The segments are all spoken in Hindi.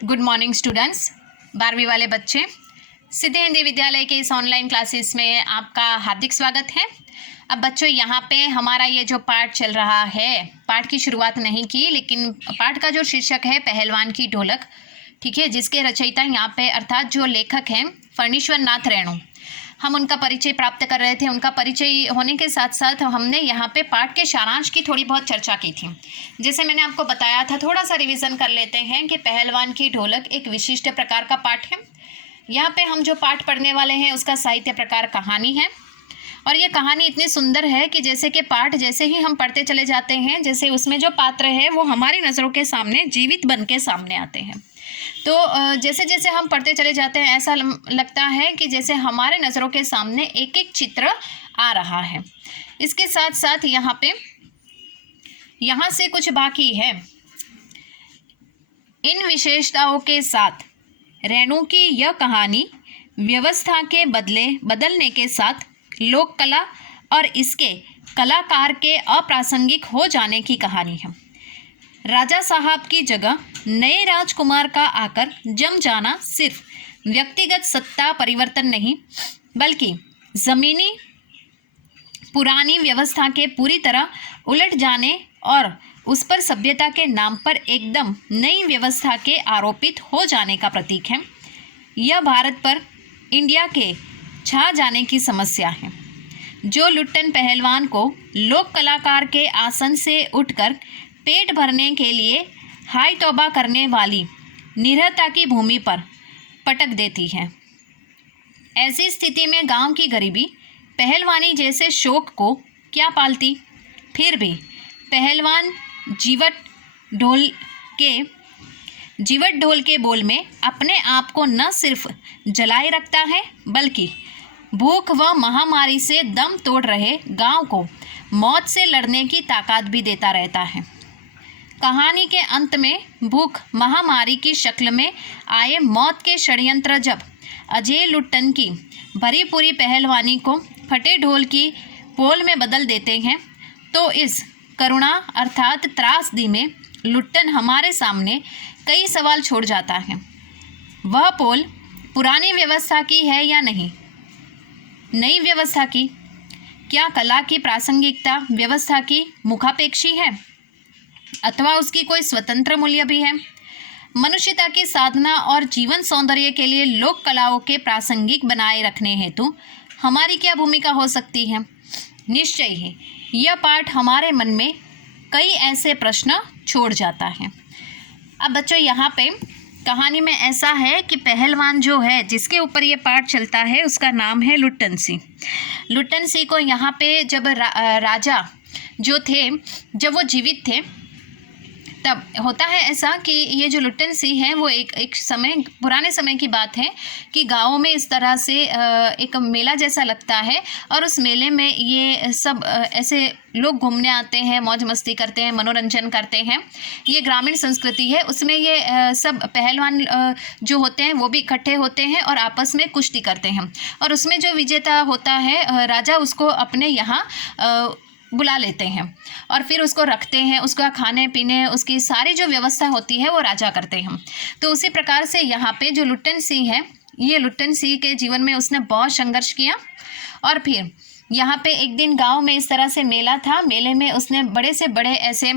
Good morning students. 12वीं वाले बच्चे, सिद्धि हिंदी विद्यालय के इस ऑनलाइन क्लासेस में आपका हार्दिक स्वागत है। अब बच्चों, यहाँ पे हमारा ये जो पाठ चल रहा है, पाठ की शुरुआत नहीं की, लेकिन पाठ का जो शीर्षक है पहलवान की ढोलक, ठीक है, जिसके रचयिता यहाँ पे अर्थात जो लेखक हैं फणीश्वर नाथ रेणु, हम उनका परिचय प्राप्त कर रहे थे। उनका परिचय होने के साथ साथ हमने यहाँ पे पाठ के सारांश की थोड़ी बहुत चर्चा की थी। जैसे मैंने आपको बताया था, थोड़ा सा रिवीजन कर लेते हैं कि पहलवान की ढोलक एक विशिष्ट प्रकार का पाठ है। यहाँ पे हम जो पाठ पढ़ने वाले हैं उसका साहित्य प्रकार कहानी है, और ये कहानी इतनी सुंदर है कि जैसे कि पाठ जैसे ही हम पढ़ते चले जाते हैं, जैसे उसमें जो पात्र है वो हमारी नज़रों के सामने जीवित बन के सामने आते हैं। तो जैसे जैसे हम पढ़ते चले जाते हैं, ऐसा लगता है कि जैसे हमारे नज़रों के सामने एक एक चित्र आ रहा है। इसके साथ साथ यहाँ से कुछ बाकी है। इन विशेषताओं के साथ रेणु की यह कहानी व्यवस्था के बदलने के साथ लोक कला और इसके कलाकार के अप्रासंगिक हो जाने की कहानी है। राजा साहब की जगह नए राजकुमार का आकर जम जाना सिर्फ व्यक्तिगत सत्ता परिवर्तन नहीं, बल्कि ज़मीनी पुरानी व्यवस्था के पूरी तरह उलट जाने और उस पर सभ्यता के नाम पर एकदम नई व्यवस्था के आरोपित हो जाने का प्रतीक है। यह भारत पर इंडिया के छा जाने की समस्या है। जो लुट्टन पहलवान को लोक कलाकार के आसन से उठकर पेट भरने के लिए हाय तौबा करने वाली निरहता की भूमि पर पटक देती है। ऐसी स्थिति में गांव की गरीबी पहलवानी जैसे शौक को क्या पालती। फिर भी पहलवान जीवट ढोल के बोल में अपने आप को न सिर्फ जलाए रखता है, बल्कि भूख व महामारी से दम तोड़ रहे गांव को मौत से लड़ने की ताकत भी देता रहता है। कहानी के अंत में भूख महामारी की शक्ल में आए मौत के षड्यंत्र जब अजय लुट्टन की भरी पूरी पहलवानी को फटे ढोल की पोल में बदल देते हैं, तो इस करुणा अर्थात त्रासदी में लुट्टन हमारे सामने कई सवाल छोड़ जाता है। वह पोल पुरानी व्यवस्था की है या नहीं, नई व्यवस्था की? क्या कला की प्रासंगिकता व्यवस्था की मुखापेक्षी है, अथवा उसकी कोई स्वतंत्र मूल्य भी है? मनुष्यता की साधना और जीवन सौंदर्य के लिए लोक कलाओं के प्रासंगिक बनाए रखने हेतु हमारी क्या भूमिका हो सकती है? निश्चय ही यह पाठ हमारे मन में कई ऐसे प्रश्न छोड़ जाता है। अब बच्चों, यहाँ पे कहानी में ऐसा है कि पहलवान जो है जिसके ऊपर ये पाठ चलता है उसका नाम है लुट्टन सिंह। लुट्टन सिंह को यहाँ पे जब राजा जो थे, जब वो जीवित थे, तब होता है ऐसा कि ये जो लुट्टन सिंह हैं वो एक समय, पुराने समय की बात है कि गाँव में इस तरह से एक मेला जैसा लगता है, और उस मेले में ये सब ऐसे लोग घूमने आते हैं, मौज मस्ती करते हैं, मनोरंजन करते हैं। ये ग्रामीण संस्कृति है, उसमें ये सब पहलवान जो होते हैं वो भी इकट्ठे होते हैं और आपस में कुश्ती करते हैं, और उसमें जो विजेता होता है राजा, उसको अपने यहाँ बुला लेते हैं और फिर उसको रखते हैं। उसका खाने पीने, उसकी सारी जो व्यवस्था होती है वो राजा करते हैं। तो उसी प्रकार से यहाँ पे जो लुट्टन सिंह है, ये लुट्टन सिंह के जीवन में उसने बहुत संघर्ष किया, और फिर यहाँ पे एक दिन गांव में इस तरह से मेला था, मेले में उसने बड़े से बड़े ऐसे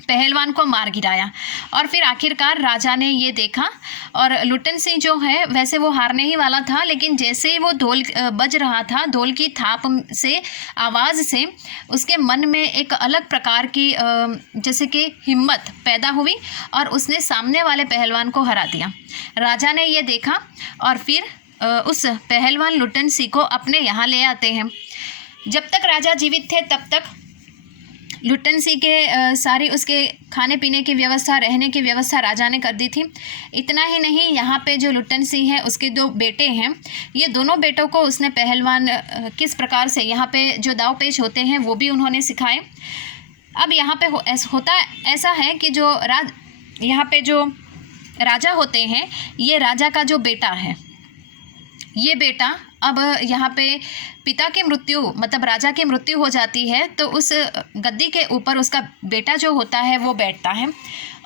पहलवान को मार गिराया, और फिर आखिरकार राजा ने ये देखा, और लुट्टन सिंह जो है वैसे वो हारने ही वाला था, लेकिन जैसे ही वो ढोल बज रहा था, ढोल की थाप से, आवाज़ से उसके मन में एक अलग प्रकार की जैसे कि हिम्मत पैदा हुई, और उसने सामने वाले पहलवान को हरा दिया। राजा ने ये देखा और फिर उस पहलवान लुट्टन सिंह को अपने यहाँ ले आते हैं। जब तक राजा जीवित थे तब तक लुट्टन सिंह के सारी उसके खाने पीने की व्यवस्था, रहने की व्यवस्था राजा ने कर दी थी। इतना ही नहीं, यहाँ पे जो लुट्टन सिंह है उसके 2 बेटे हैं, ये दोनों बेटों को उसने पहलवान किस प्रकार से यहाँ पे जो दाव पेच होते हैं वो भी उन्होंने सिखाए। अब यहाँ पे होता ऐसा है कि यहाँ पे जो राजा होते हैं, ये राजा का जो बेटा है, ये बेटा अब यहाँ पे पिता की मृत्यु, मतलब राजा की मृत्यु हो जाती है, तो उस गद्दी के ऊपर उसका बेटा जो होता है वो बैठता है,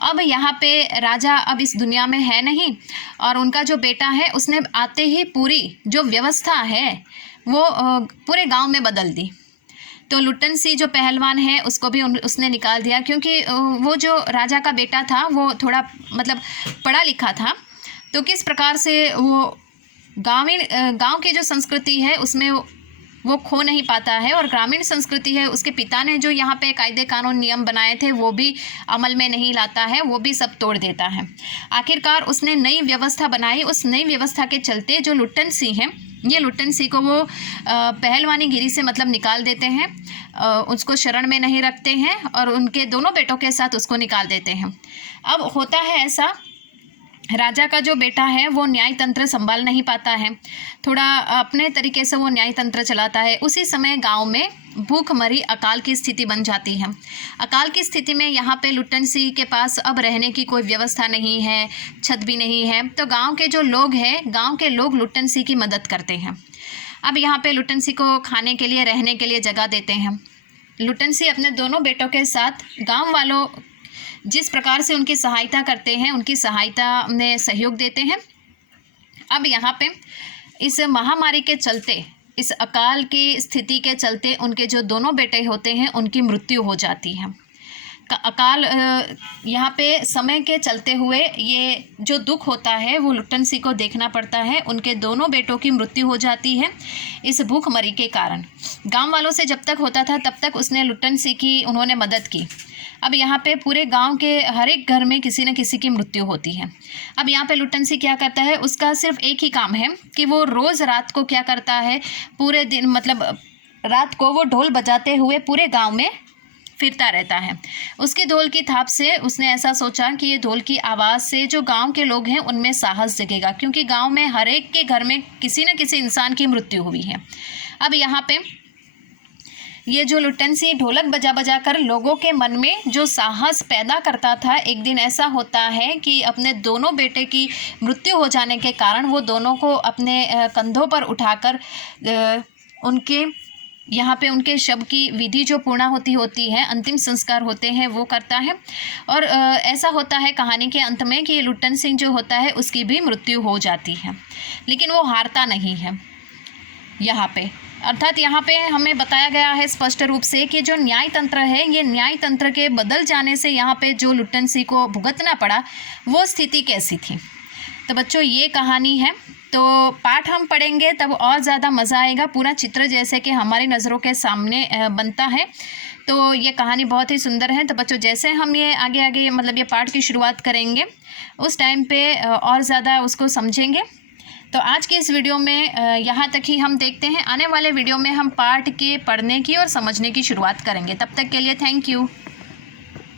अब यहाँ पे राजा अब इस दुनिया में है नहीं और उनका जो बेटा है उसने आते ही पूरी जो व्यवस्था है वो पूरे गांव में बदल दी। तो लुट्टन सिंह जो पहलवान है उसको भी उसने निकाल दिया, क्योंकि वो जो राजा का बेटा था वो थोड़ा मतलब पढ़ा लिखा था। तो किस प्रकार से वो गांव की जो संस्कृति है उसमें वो खो नहीं पाता है, और ग्रामीण संस्कृति है उसके पिता ने जो यहाँ पे कायदे कानून नियम बनाए थे वो भी अमल में नहीं लाता है, वो भी सब तोड़ देता है। आखिरकार उसने नई व्यवस्था बनाई। उस नई व्यवस्था के चलते जो लुट्टन सिंह है, ये लुट्टन सिंह को वो पहलवानी गिरी से मतलब निकाल देते हैं, उसको शरण में नहीं रखते हैं और उनके दोनों बेटों के साथ उसको निकाल देते हैं। अब होता है ऐसा, राजा का जो बेटा है वो न्याय तंत्र संभाल नहीं पाता है, थोड़ा अपने तरीके से वो न्याय तंत्र चलाता है। उसी समय गांव में भूखमरी अकाल की स्थिति बन जाती है। अकाल की स्थिति में यहाँ पे लुट्टन सिंह के पास अब रहने की कोई व्यवस्था नहीं है, छत भी नहीं है। तो गांव के जो लोग हैं, गांव के लोग लुट्टन सिंह की मदद करते हैं। अब यहाँ पे लुट्टन सिंह को खाने के लिए, रहने के लिए जगह देते हैं। लुट्टन सिंह अपने दोनों बेटों के साथ गाँव वालों जिस प्रकार से उनकी सहायता करते हैं, उनकी सहायता में सहयोग देते हैं। अब यहाँ पे इस महामारी के चलते, इस अकाल की स्थिति के चलते उनके जो दोनों बेटे होते हैं उनकी मृत्यु हो जाती है। अकाल यहाँ पे समय के चलते हुए ये जो दुख होता है वो लुट्टन सिंह को देखना पड़ता है। उनके दोनों बेटों की मृत्यु हो जाती है इस भूखमरी के कारण। गांव वालों से जब तक होता था तब तक उसने लुट्टन सिंह की उन्होंने मदद की। अब यहाँ पे पूरे गांव के हर एक घर में किसी न किसी की मृत्यु होती है। अब यहाँ पे लुट्टन सिंह क्या करता है, उसका सिर्फ एक ही काम है कि वो रोज़ रात को क्या करता है, पूरे दिन मतलब रात को वो ढोल बजाते हुए पूरे गांव में फिरता रहता है। उसकी ढोल की थाप से उसने ऐसा सोचा कि ये ढोल की आवाज़ से जो गांव के लोग हैं उनमें साहस जगेगा, क्योंकि गांव में हर एक के घर में किसी न किसी इंसान की मृत्यु हुई है। अब यहाँ पे ये जो लुट्टन सिंह ढोलक बजा बजा कर लोगों के मन में जो साहस पैदा करता था, एक दिन ऐसा होता है कि अपने दोनों बेटे की मृत्यु हो जाने के कारण वो दोनों को अपने कंधों पर उठाकर उनके यहाँ पे उनके शव की विधि जो पूर्णाहुति होती है, अंतिम संस्कार होते हैं, वो करता है। और ऐसा होता है कहानी के अंत में कि लुट्टन सिंह जो होता है उसकी भी मृत्यु हो जाती है, लेकिन वो हारता नहीं है यहाँ पे। अर्थात यहाँ पे हमें बताया गया है स्पष्ट रूप से कि जो न्याय तंत्र है, ये न्याय तंत्र के बदल जाने से यहाँ पे जो लुट्टन सिंह को भुगतना पड़ा वो स्थिति कैसी थी। तो बच्चों ये कहानी है, तो पाठ हम पढ़ेंगे तब और ज़्यादा मज़ा आएगा। पूरा चित्र जैसे कि हमारी नज़रों के सामने बनता है। तो ये कहानी बहुत ही सुंदर है। तो बच्चों जैसे हम ये आगे आगे मतलब ये पाठ की शुरुआत करेंगे उस टाइम पे और ज़्यादा उसको समझेंगे। तो आज के इस वीडियो में यहाँ तक ही हम देखते हैं। आने वाले वीडियो में हम पाठ के पढ़ने की और समझने की शुरुआत करेंगे। तब तक के लिए थैंक यू।